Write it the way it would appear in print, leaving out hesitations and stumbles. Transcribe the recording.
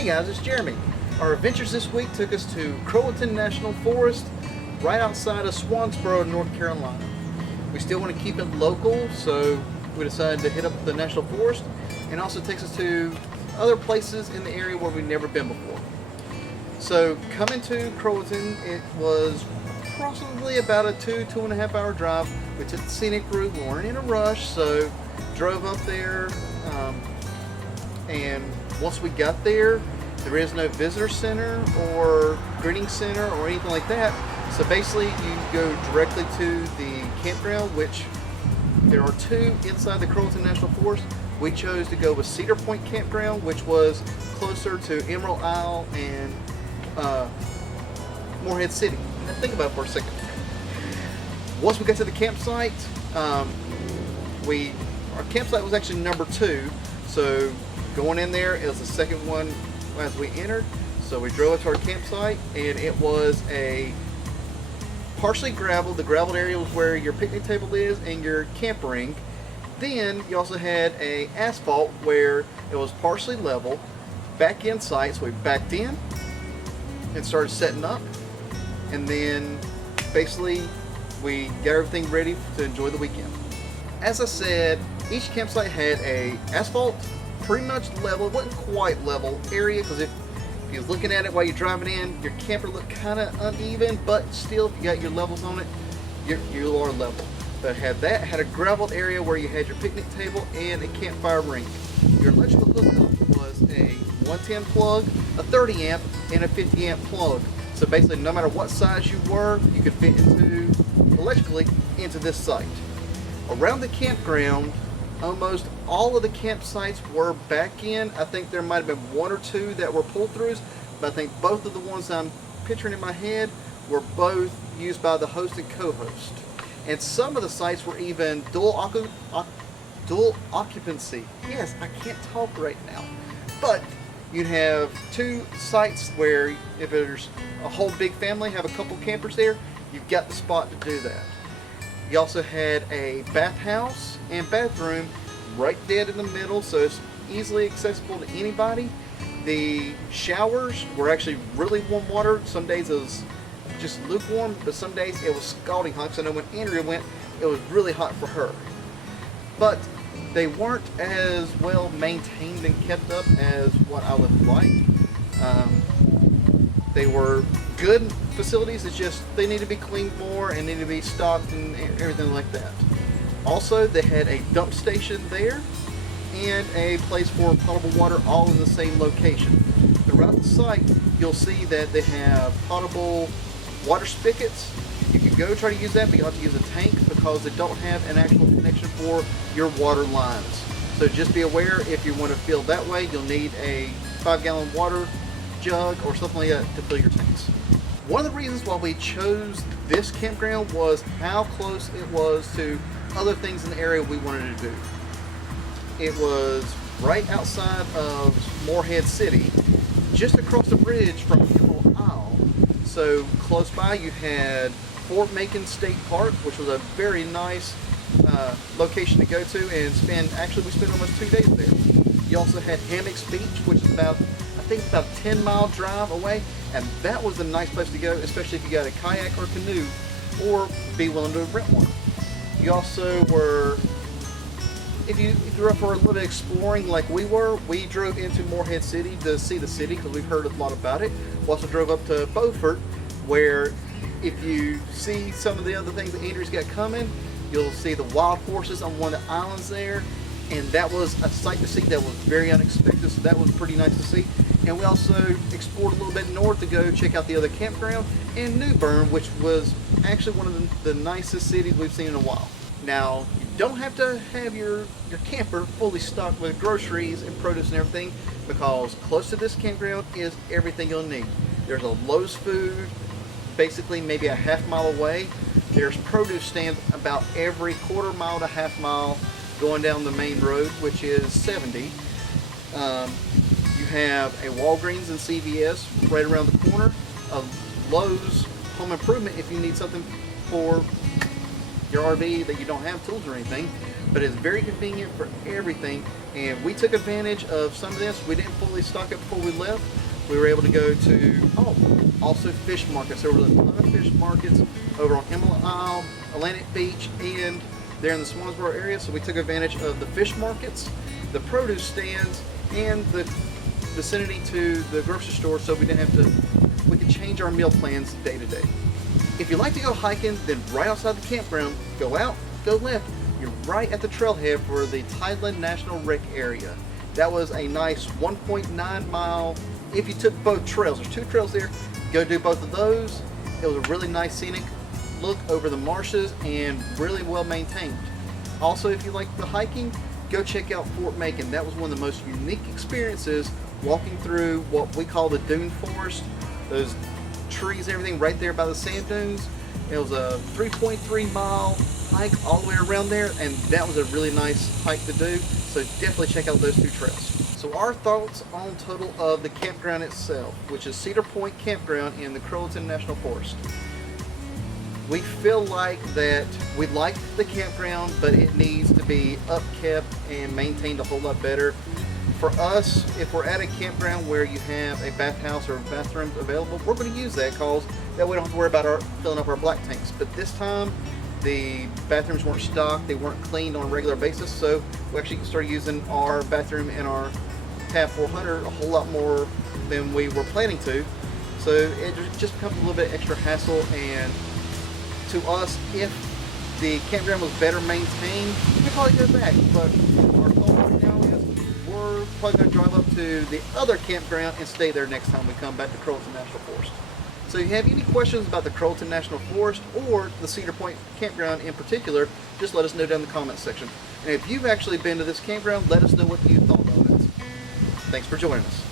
Hey guys, it's Jeremy. Our adventures this week took us to Croatan National Forest, right outside of Swansboro, North Carolina. We still want to keep it local, so we decided to hit up the National Forest, and also takes us to other places in the area where we've never been before. So coming to Croatan, it was approximately about a 2.5 hour drive. We took the scenic route. We weren't in a rush, so drove up there, and once we got there, there is no visitor center or greeting center or anything like that. So basically you go directly to the campground, which there are two inside the Croatan National Forest. We chose to go with Cedar Point Campground, which was closer to Emerald Isle and Morehead City. Now think about it for a second. Once we got to the campsite, our campsite was actually number 2, so going in there, it was the second one as we entered. So we drove up to our campsite, and it was a partially gravel. The graveled area was where your picnic table is and your camp ring. Then you also had a asphalt where it was partially level. Back in sight, so we backed in and started setting up, and then basically we got everything ready to enjoy the weekend. As I said, each campsite had a asphalt, pretty much level, it wasn't quite level area, because if you're looking at it while you're driving in, your camper looked kind of uneven, but still, if you got your levels on it, you are level. But had a graveled area where you had your picnic table and a campfire ring. Your electrical hookup was a 110 plug, a 30 amp, and a 50 amp plug. So basically, no matter what size you were, you could fit electrically into this site. Around the campground, almost all of the campsites were back in. I think there might have been 1 or 2 that were pull-throughs, but I think both of the ones I'm picturing in my head were both used by the host and co-host. And some of the sites were even dual occupancy. Yes, I can't talk right now. But you'd have 2 sites where if there's a whole big family, have a couple campers there, you've got the spot to do that. You also had a bathhouse and bathroom right dead in the middle, so it's easily accessible to anybody. The showers were actually really warm water. Some days it was just lukewarm, but some days it was scalding hot. So I know when Andrea went, it was really hot for her. But they weren't as well maintained and kept up as what I would like. They were good facilities, it's just they need to be cleaned more and need to be stocked and everything like that. Also, they had a dump station there and a place for potable water, all in the same location. Throughout the site, you'll see that they have potable water spigots. You can go try to use that, but you'll have to use a tank because they don't have an actual connection for your water lines. So just be aware, if you want to fill that way, you'll need a 5-gallon water jug or something like that to fill your tanks. One of the reasons why we chose this campground was how close it was to other things in the area we wanted to do. It was right outside of Morehead City, just across the bridge from Emerald Isle. So close by you had Fort Macon State Park, which was a very nice location to go to and we spent almost 2 days there. You also had Hammocks Beach, which is about a 10-mile drive away, and that was a nice place to go, especially if you got a kayak or canoe, or be willing to rent one. You also were, if you're up for a little bit of exploring like we were, we drove into Morehead City to see the city because we've heard a lot about it. We also drove up to Beaufort, where if you see some of the other things that Andrew's got coming, you'll see the wild horses on one of the islands there, and that was a sight to see that was very unexpected, so that was pretty nice to see. And we also explored a little bit north to go check out the other campground in New Bern, which was actually one of the nicest cities we've seen in a while. Now, you don't have to have your camper fully stocked with groceries and produce and everything, because close to this campground is everything you'll need. There's a Lowe's food, basically maybe a half-mile away. There's produce stands about every quarter mile to half mile going down the main road, which is 70. You have a Walgreens and CVS right around the corner, a Lowe's Home Improvement if you need something for your RV that you don't have tools or anything, but it's very convenient for everything. And we took advantage of some of this. We didn't fully stock it before we left. We were able to go to also fish markets. There were a ton of fish markets over on Emerald Isle, Atlantic Beach, and there in the Swansboro area. So we took advantage of the fish markets, the produce stands, and the vicinity to the grocery store, so we could change our meal plans day to day. If you like to go hiking, then right outside the campground, go out, go left. You're right at the trailhead for the Croatan National Rec area. That was a nice 1.9 mile. If you took both trails, there's 2 trails there, go do both of those. It was a really nice scenic look over the marshes and really well maintained. Also, if you like the hiking, go check out Fort Macon. That was one of the most unique experiences, walking through what we call the dune forest, those trees and everything right there by the sand dunes. It was a 3.3 mile hike all the way around there, and that was a really nice hike to do. So definitely check out those 2 trails. So our thoughts on total of the campground itself, which is Cedar Point Campground in the Croatan National Forest. We feel like that we like the campground, but it needs to be upkept and maintained a whole lot better. For us, if we're at a campground where you have a bathhouse or bathrooms available, we're going to use that because that we don't have to worry about filling up our black tanks. But this time, the bathrooms weren't stocked, they weren't cleaned on a regular basis, so we actually started using our bathroom in our Tab 400 a whole lot more than we were planning to. So it just becomes a little bit extra hassle, and to us, if the campground was better maintained, we could probably go back. But our thought right now is we're probably going to drive up to the other campground and stay there next time we come back to Croatan National Forest. So if you have any questions about the Croatan National Forest or the Cedar Point Campground in particular, just let us know down in the comments section. And if you've actually been to this campground, let us know what you thought of it. Thanks for joining us.